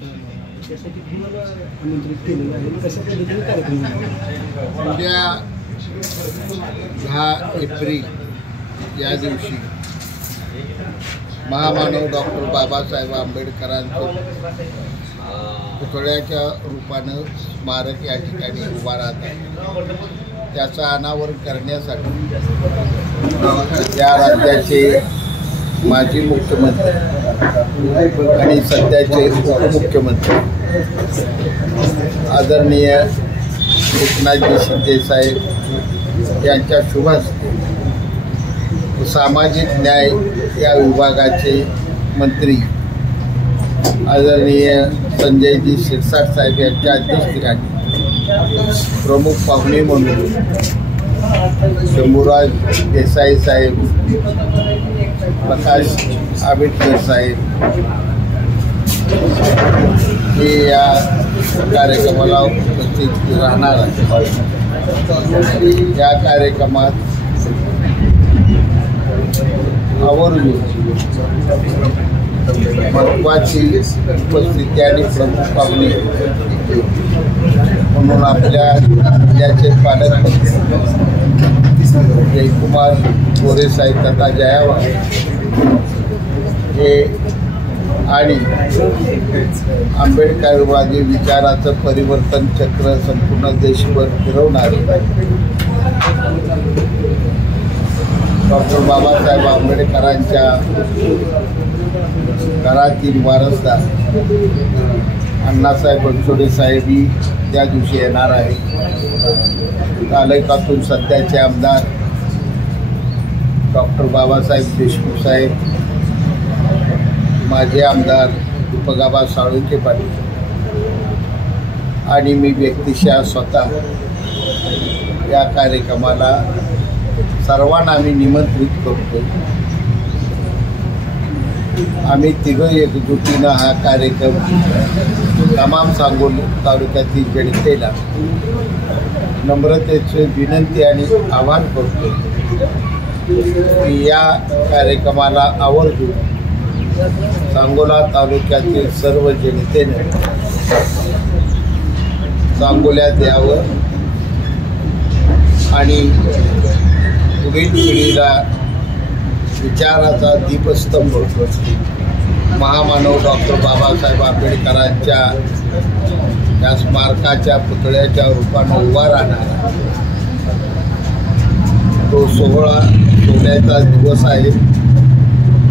त्यासाठी तुम्हाला आमंत्रित केलेलं आहे. कशा पद्धतीने कार्यक्रम उद्या 10 एप्रिल या दिवशी महामानव डॉक्टर बाबासाहेब आंबेडकरांचं पुतळ्याच्या रूपानं स्मारक या ठिकाणी उभा राहत आहे. त्याचं अनावरण करण्यासाठी या राज्याचे माजी मुख्यमंत्री आणि सध्याचे उपमुख्यमंत्री आदरणीय एकनाथजी शिंदे साहेब यांच्या शुभ हस्ते सामाजिक न्याय या विभागाचे मंत्री आदरणीय संजयजी शिरसाट साहेब यांच्या अध्यक्षतेखाली प्रमुख पाहुणे म्हणून शंभूराज देसाई साहेब, प्रकाश आंबेडकर साहेब हे या कार्यक्रमाला उपस्थित राहणार आहे. या कार्यक्रमात आवर्जून महत्त्वाची उपस्थिती आणि प्रमुख पाहुणे म्हणून आपल्या जिल्ह्याचे पालकमंत्री जयकुमार गोरे साहेब तथा जयावा हे आणि आंबेडकरवादी विचाराचं परिवर्तन चक्र संपूर्ण देशभर फिरवणारे डॉक्टर बाबासाहेब आंबेडकरांच्या घरातील वारसदार अण्णासाहेब बनसोडे साहेबही त्या दिवशी येणार आहे. तालुक्यातून सध्याचे आमदार डॉक्टर बाबासाहेब देशमुख साहेब, माजी आमदार दीपकआबा साळुंखे पाटील आणि मी व्यक्तिशः स्वतः या कार्यक्रमाला सर्वांना आम्ही निमंत्रित करतो. आम्ही तिघं एकजुटीनं हा कार्यक्रम तमाम सांगोला तालुक्यातील जनतेला नम्रतेची विनंती आणि आवाहन करतो की या कार्यक्रमाला आवर्जून सांगोला तालुक्यातील सर्व जनतेने सांगोल्यात यावं आणि पुढील पिढीला विचाराचा दीपस्तंभ महामानव डॉक्टर बाबासाहेब आंबेडकरांच्या या स्मारकाच्या पुतळ्याच्या रूपानं उभा राहणार तो सोहळ्याचा दिवस आहे.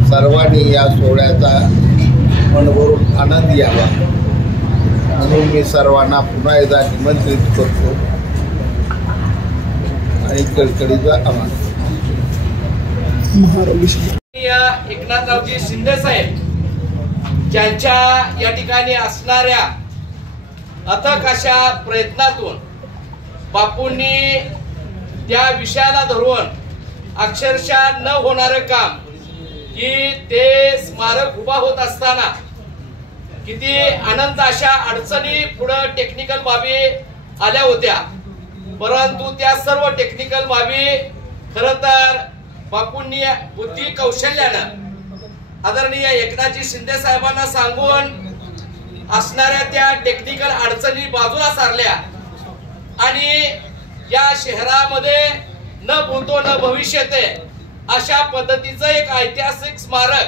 सर्वांनी या सोहळ्याचा मनभरून आनंद यावा म्हणून मी सर्वांना पुन्हा एकदा निमंत्रित करतो आणि कळकळीचा आभार. एकनाथरावजी शिंदे साहेब ज्यांच्या या ठिकाणी असणाऱ्या अथक अशा प्रयत्नातून बापूंनी त्या विषयाला धरून अक्षरशः न होणारे काम की ते स्मारक उभा होत असताना किती अनंत अशा अडचणी पुढे टेक्निकल बाबी आल्या होत्या, परंतु त्या सर्व टेक्निकल बाबी खरं तर बापूंनी बुद्धी कौशल्यानं आदरणीय एकनाथजी शिंदे साहेबांना सांगून असणाऱ्या त्या टेक्निकल अडचणी बाजूला सारल्या आणि या शहरामध्ये न भूतो न भविष्यते अशा पद्धतीचं एक ऐतिहासिक स्मारक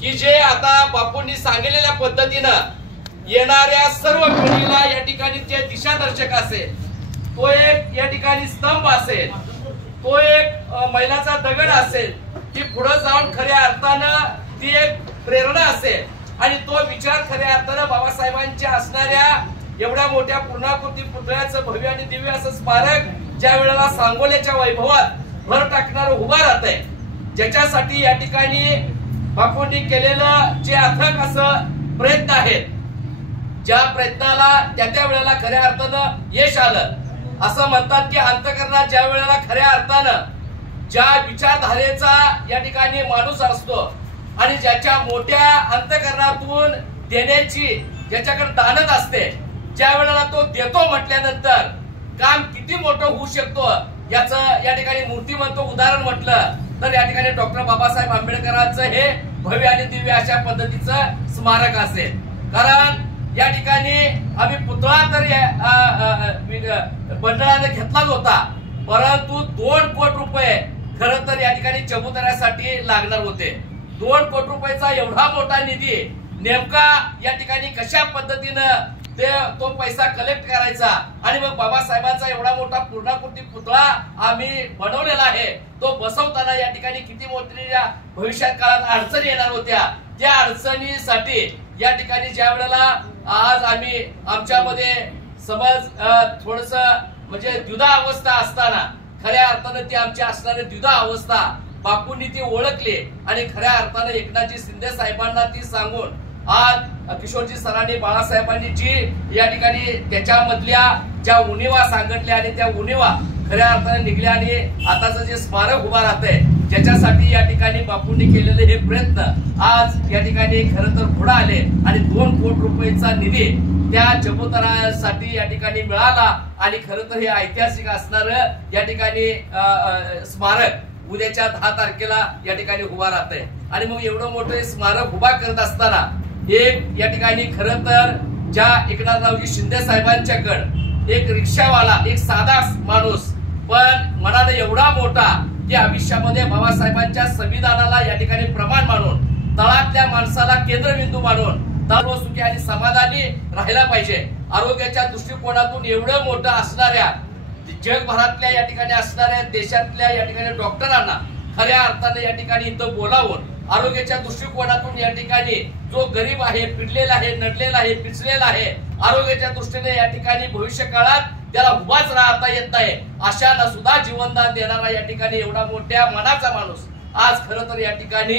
की जे आता बापूंनी सांगितलेल्या पद्धतीनं येणाऱ्या सर्व पिढीला या ठिकाणी ते दिशादर्शक असेल, तो एक या ठिकाणी स्तंभ असेल, तो एक मैलाचा दगड असेल की पुढे जाऊन खऱ्या अर्थानं ती एक प्रेरणा असेल आणि तो विचार खऱ्या अर्थानं बाबासाहेबांच्या असणाऱ्या एवढ्या मोठ्या पूर्णाकृती पुतळ्याचं भव्य आणि दिव्य असं स्मारक ज्या वेळेला सांगोल्याच्या वैभवात भर टाकणारं उभा राहत आहे, ज्याच्यासाठी या ठिकाणी बापूंनी केलेलं जे अथक असं प्रयत्न आहेत, ज्या प्रयत्नाला त्या वेळेला खऱ्या अर्थानं यश आलं. असं म्हणतात की अंतःकरणात ज्या वेळेला खऱ्या अर्थानं ज्या विचारधारेचा या ठिकाणी माणूस असतो आणि ज्याच्या मोठ्या अंतःकरणातून देण्याची ज्याच्याकडे दानत असते, ज्या वेळेला तो देतो म्हटल्यानंतर काम किती मोठं होऊ शकतो याचं या ठिकाणी मूर्तिमंत उदाहरण म्हटलं तर या ठिकाणी डॉक्टर बाबासाहेब आंबेडकरांचं हे भव्य आणि दिव्य अशा पद्धतीचं स्मारक असेल. कारण या ठिकाणी आम्ही पुतळा तर मंडळाने घेतलाच होता, परंतु 2 कोटी रुपये खरं तर या ठिकाणी चबुतऱ्यासाठी लागणार होते. 2 कोटी रुपयाचा एवढा मोठा निधी नेमका या ठिकाणी कशा पद्धतीनं तो पैसा कलेक्ट करायचा आणि मग बाबासाहेबांचा एवढा मोठा पूर्णाकृती पुतळा आम्ही बनवलेला आहे, तो बसवताना या ठिकाणी किती मोठ्या भविष्यात काळात अडचणी येणार होत्या. त्या अडचणीसाठी या ठिकाणी ज्या वेळेला आज आम्ही आमच्यामध्ये समज थोडस म्हणजे द्विधा अवस्था असताना खऱ्या अर्थानं ती आमची असणारी द्विधा अवस्था बापूंनी ती ओळखली आणि खऱ्या अर्थानं एकनाथजी शिंदे साहेबांना ती सांगून आज किशोरजी सरांनी बाळासाहेबांनी जी या ठिकाणी त्याच्यामधल्या ज्या उणिवा सांगितल्या आणि त्या उणिवा खऱ्या अर्थाने निघल्या आणि आताचं जे स्मारक उभा राहतंय ज्याच्यासाठी या ठिकाणी बापूंनी केलेले हे प्रयत्न आज या ठिकाणी खरं तर पुढे आले आणि 2 कोटी रुपयाचा निधी त्या चबुतऱ्यासाठी या ठिकाणी मिळाला आणि खरं तर हे ऐतिहासिक असणारं या ठिकाणी स्मारक उद्याच्या 10 तारखेला या ठिकाणी उभा राहतंय. आणि मग एवढं मोठं स्मारक उभा करत असताना एक या ठिकाणी खरं तर ज्या एकनाथरावजी शिंदे साहेबांच्याकडे एक रिक्षावाला एक साधा माणूस पण मनाने एवढा मोठा की आयुष्यामध्ये बाबासाहेबांच्या संविधानाला या ठिकाणी प्रमाण मानून तळातल्या माणसाला केंद्रबिंदू मानून सुखी आणि समाधानी राहायला पाहिजे आरोग्याच्या दृष्टिकोनातून एवढं मोठं असणाऱ्या जगभरातल्या या ठिकाणी असणाऱ्या देशातल्या या ठिकाणी डॉक्टरांना खऱ्या अर्थाने या ठिकाणी इथं बोलावून आरोग्याच्या दृष्टिकोनातून या ठिकाणी जो गरीब आहे, पिडलेला आहे, नडलेला आहे, पिचलेला आहे, आरोग्याच्या दृष्टीने या ठिकाणी भविष्य काळात त्याला उभाच राहता येत नाही अशाला सुद्धा जीवनदान देणारा या ठिकाणी एवढा मोठ्या मनाचा माणूस आज खरं तर या ठिकाणी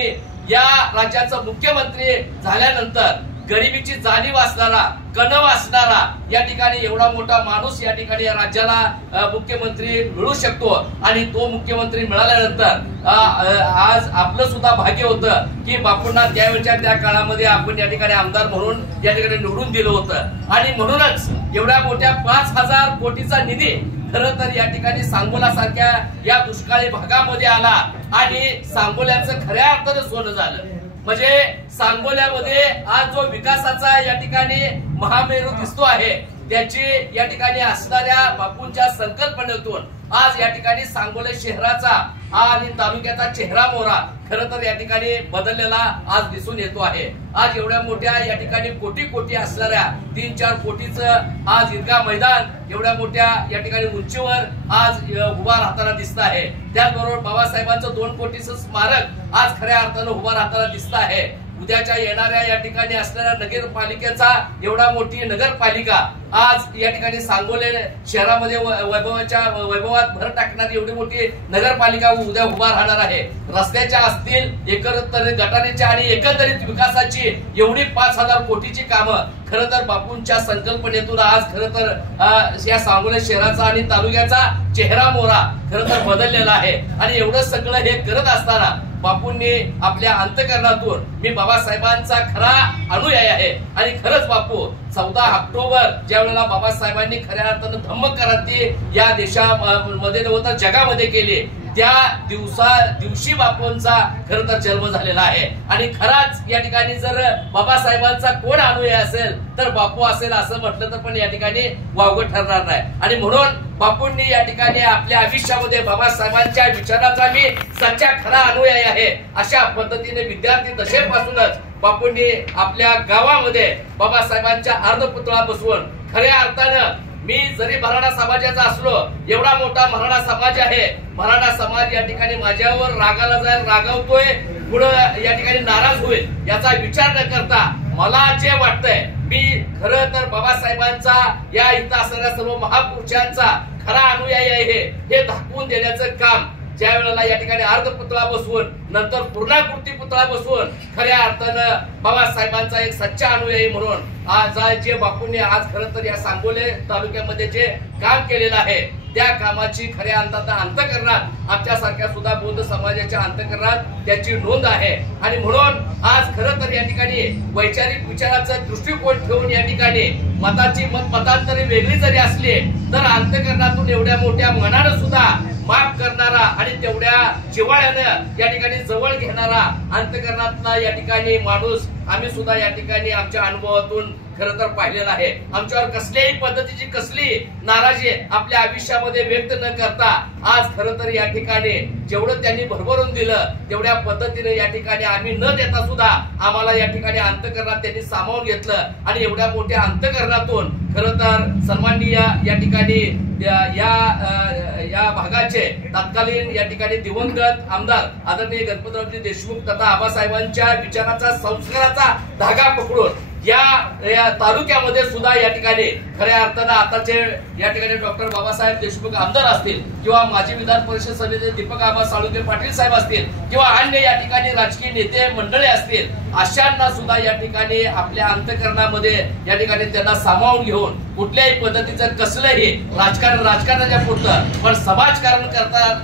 या राज्याचा मुख्यमंत्री झाल्यानंतर गरिबीची जाणीव असणारा, कणव असणारा या ठिकाणी एवढा मोठा माणूस या ठिकाणी या राज्याला मुख्यमंत्री मिळू शकतो. आणि तो मुख्यमंत्री मिळाल्यानंतर आज आपलं सुद्धा भाग्य होतं की बापूंना त्यावेळच्या त्या काळामध्ये आपण या ठिकाणी आमदार म्हणून या ठिकाणी निवडून दिलं होतं आणि म्हणूनच एवढ्या मोठ्या 5,000 कोटीचा निधी खरं तर या ठिकाणी सांगोला सारख्या या दुष्काळी भागामध्ये आला आणि सांगोल्याचं खऱ्या अर्थानं सोनं झालं. म्हणजे सांगोल्यामध्ये आज जो विकासाचा या ठिकाणी महामेरू दिसतो आहे त्याची या ठिकाणी असणाऱ्या बापूंच्या संकल्पनेतून आज या ठिकाणी सांगोला शहराचा आणि तालुक्याचा चेहरा मोहरा खरं तर या ठिकाणी बदललेला आज दिसून येतो आहे. आज एवढ्या मोठ्या या ठिकाणी कोटी कोटी असणाऱ्या 3-4 कोटीचं आज ईदगाह मैदान एवढ्या मोठ्या या ठिकाणी उंचीवर आज उभा राहताना दिसत आहे. त्याचबरोबर बाबासाहेबांचं 2 कोटीचं स्मारक आज खऱ्या अर्थानं उभा राहताना दिसत आहे. उद्याच्या येणाऱ्या या ठिकाणी असणाऱ्या नगरपालिकेचा एवढा मोठी नगरपालिका आज या ठिकाणी सांगोले शहरामध्ये वैभवात भर टाकणारी एवढी मोठी नगरपालिका उद्या उभा राहणार आहे. रस्त्याच्या असतील एकंदरीत गटारीच्या आणि एकंदरीत विकासाची एवढी 5,000 कोटीची कामं खरं तर बापूंच्या संकल्पनेतून आज खरं तर या सांगोले शहराचा आणि तालुक्याचा चेहरा मोहरा खरं तर बदललेला आहे. आणि एवढं सगळं हे करत असताना बापूंनी आपल्या अंतःकरणातून मी बाबासाहेबांचा खरा अनुयायी आहे आणि खरंच बापू 14 ऑक्टोबर ज्या वेळेला बाबासाहेबांनी खऱ्या अर्थानं धम्म क्रांती या देशामध्ये नव्हतं जगामध्ये केली त्या दिवशी बापूंचा खरं तर जन्म झालेला आहे. आणि खराच या ठिकाणी जर बाबासाहेबांचा कोण अनुयायी असेल तर बापू असेल असं म्हटलं तर पण या ठिकाणी वावगं ठरणार नाही. आणि म्हणून बापूंनी या ठिकाणी आपल्या आयुष्यामध्ये बाबासाहेबांच्या विचाराचा मी सच्चा खरा अनुयायी आहे अशा पद्धतीने विद्यार्थी दशेपासूनच बापूंनी आपल्या गावामध्ये बाबासाहेबांच्या अर्धपुतळा बसवून खऱ्या अर्थानं मी जरी मराठा समाजाचा असलो एवढा मोठा मराठा समाज आहे, मराठा समाज या ठिकाणी माझ्यावर रागाला जाईल, रागावतोय, पुढं या ठिकाणी नाराज होईल याचा विचार न करता मला जे वाटतंय मी खरं तर बाबासाहेबांचा या इथं असणाऱ्या सर्व महापुरुषांचा खरा अनुयायी आहे हे दाखवून देण्याचं काम ज्या वेळेला या ठिकाणी अर्धपुतळा बसवून नंतर पूर्णाकृती पुतळा बसवून खऱ्या अर्थानं बाबासाहेबांचा एक सच्चा अनुयायी म्हणून आज जे बापूंनी आज खरं तर या सांगोले तालुक्यामध्ये जे काम केलेलं आहे त्या कामाची खऱ्या अर्थानं अंतःकरणात आमच्यासारख्या सुद्धा बौद्ध समाजाच्या अंतःकरणात त्याची नोंद आहे. आणि म्हणून आज खरं तर या ठिकाणी वैचारिक विचाराचा दृष्टिकोन ठेवून या ठिकाणी मताची मतांतरे वेगळी जरी असली तर अंतःकरणातून एवढ्या मोठ्या मनानं सुद्धा माफ करणारा आणि तेवढ्या जिव्हाळ्यानं या ठिकाणी जवळ घेणारा अंतःकरणातला या ठिकाणी माणूस आम्ही सुद्धा या ठिकाणी आमच्या अनुभवातून खरं तर पाहिलेलं आहे। आमच्यावर कसल्याही पद्धतीची कसली नाराजी आपल्या आयुष्यामध्ये व्यक्त न करता आज खरं तर या ठिकाणी जेवढं त्यांनी भरभरून दिलं तेवढ्या पद्धतीने या ठिकाणी आम्ही न देता सुद्धा आम्हाला या ठिकाणी अंतःकरणात त्यांनी सामावून घेतलं आणि एवढ्या मोठ्या अंतःकरणातून खरं तर सन्माननीय या ठिकाणी या भागाचे तत्कालीन या ठिकाणी दिवंगत आमदार आदरणीय गणपतरावजी देशमुख तथा आबासाहेबांच्या विचाराचा संस्काराचा धागा पकडून या तालुक्यामध्ये सुद्धा या ठिकाणी खऱ्या अर्थानं आताचे या ठिकाणी डॉक्टर बाबासाहेब देशमुख आमदार असतील किंवा माजी विधान परिषद समिती दीपक आबा साळुंखे पाटील साहेब असतील किंवा अन्य या ठिकाणी राजकीय नेते मंडळी असतील, अशांना सुद्धा या ठिकाणी आपल्या अंतःकरणामध्ये या ठिकाणी त्यांना सामावून घेऊन कुठल्याही पद्धतीचं कसलंही राजकारणाच्या पुरतं पण समाजकारण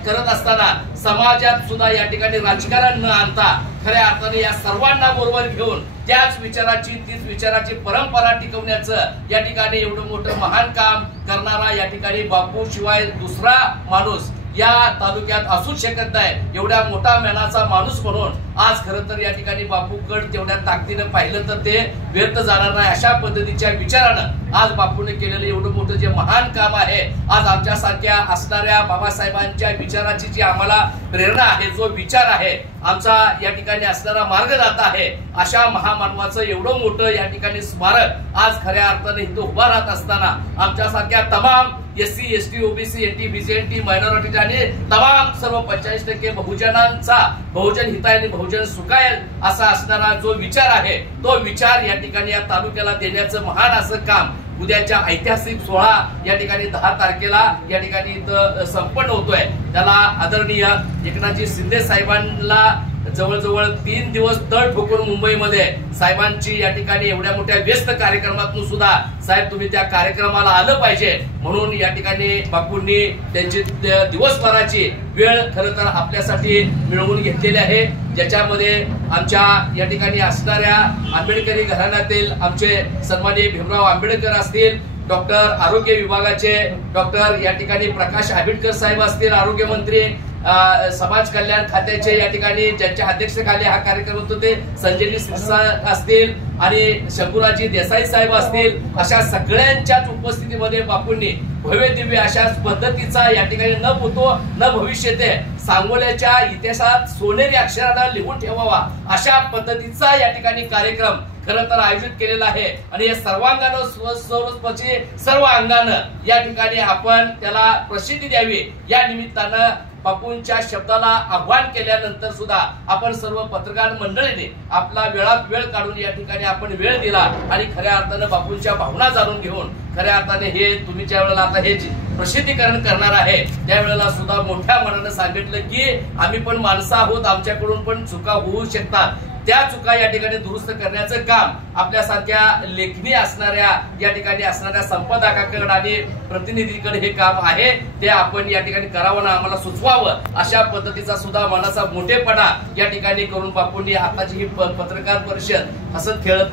करत असताना समाजात सुद्धा या ठिकाणी राजकारण न आणता खऱ्या अर्थाने या सर्वांना बरोबर घेऊन तीच विचाराची परंपरा टिकवण्याचं या ठिकाणी एवढं मोठं महान काम करणारा या ठिकाणी बापू शिवाय दुसरा माणूस या तालुक्यात असूच शकत नाही। एवढ्या मोठा मनाचा माणूस म्हणून आज खरं तर या ठिकाणी बापूकड तेवढ्या ताकदीनं पाहिलं तर ते व्यर्थ जाणार नाही अशा पद्धतीच्या विचारानं आज बापूने केलेलं एवढं मोठं जे महान काम आहे, आज आमच्यासारख्या असणाऱ्या बाबासाहेबांच्या विचाराची जी आम्हाला प्रेरणा आहे, जो विचार आहे आमचा या ठिकाणी असणारा मार्गदाता आहे, अशा महामानवाचं एवढं मोठं या ठिकाणी स्मारक आज खऱ्या अर्थाने इथं उभा राहत असताना आमच्यासारख्या तमाम SC ST OBC NT BCNT minority आणि तमाम सर्व 45% बहुजनांचा बहुजन हिताय आणि बहुजन सुखाय असा असणारा जो विचार आहे, तो विचार या ठिकाणी या तालुक्याला देण्याचं महान असं काम उद्याच्या ऐतिहासिक 16 या ठिकाणी 10 तारखेला या ठिकाणी इथं संपन्न होतोय। त्याला आदरणीय एकनाथजी शिंदे साहेबांना जवळजवळ 3 दिवस तळ ठोकून मुंबईमध्ये साहेबांची या ठिकाणी एवढ्या मोठ्या व्यस्त कार्यक्रमातून सुद्धा साहेब तुम्ही त्या कार्यक्रमाला आलं पाहिजे म्हणून या ठिकाणी बापूंनी त्यांची दिवसभराची वेळ खरं तर आपल्यासाठी मिळवून घेतलेली आहे, ज्याच्यामध्ये आमच्या या ठिकाणी असणाऱ्या आंबेडकरी घराण्यातील आमचे सन्माननीय भीमराव आंबेडकर असतील, डॉक्टर आरोग्य विभागाचे डॉक्टर या ठिकाणी प्रकाश आंबेडकर साहेब असतील, आरोग्य मंत्री, समाज कल्याण खात्याचे या ठिकाणी ज्यांच्या अध्यक्षतेखाली हा कार्यक्रम होतो ते संजय सिरसाट असतील आणि शंभूराजी देसाई साहेब असतील, अशा सगळ्यांच्याच उपस्थितीमध्ये बापूंनी भव्य दिव्य अशाच पद्धतीचा या ठिकाणी न भूतो न भविष्यते सांगोल्याच्या इतिहासात सोनेरी अक्षरानं लिहून ठेवावा अशा पद्धतीचा या ठिकाणी कार्यक्रम खरं तर आयोजित केलेला आहे आणि या सर्वांगानं सर्व अंगानं या ठिकाणी आपण त्याला प्रसिद्धी द्यावी या निमित्तानं बापूंच्या शब्दाला आव्हान केल्यानंतर सुद्धा आपण सर्व पत्रकार मंडळीने आपला वेळात वेळ काढून या ठिकाणी आपण वेळ दिला आणि खऱ्या अर्थानं बापूंच्या भावना जाणून घेऊन खऱ्या अर्थाने हे तुम्ही ज्या वेळेला आता हे प्रसिद्धीकरण करणार आहे त्यावेळेला सुद्धा मोठ्या मनानं सांगितलं की आम्ही पण माणसं आहोत, आमच्याकडून पण चुका होऊ शकतात, त्या चुका या ठिकाणी दुरुस्त करण्याचं काम आपल्यासारख्या लेखनी असणाऱ्या या ठिकाणी असणाऱ्या संपादकाकडे आणि प्रतिनिधीकडे हे काम आहे, ते आपण या ठिकाणी करावं ना आम्हाला सुचवावं अशा पद्धतीचा सुद्धा मनाचा मोठेपणा या ठिकाणी करून बापूंनी आताची ही पत्रकार परिषद हसत खेळत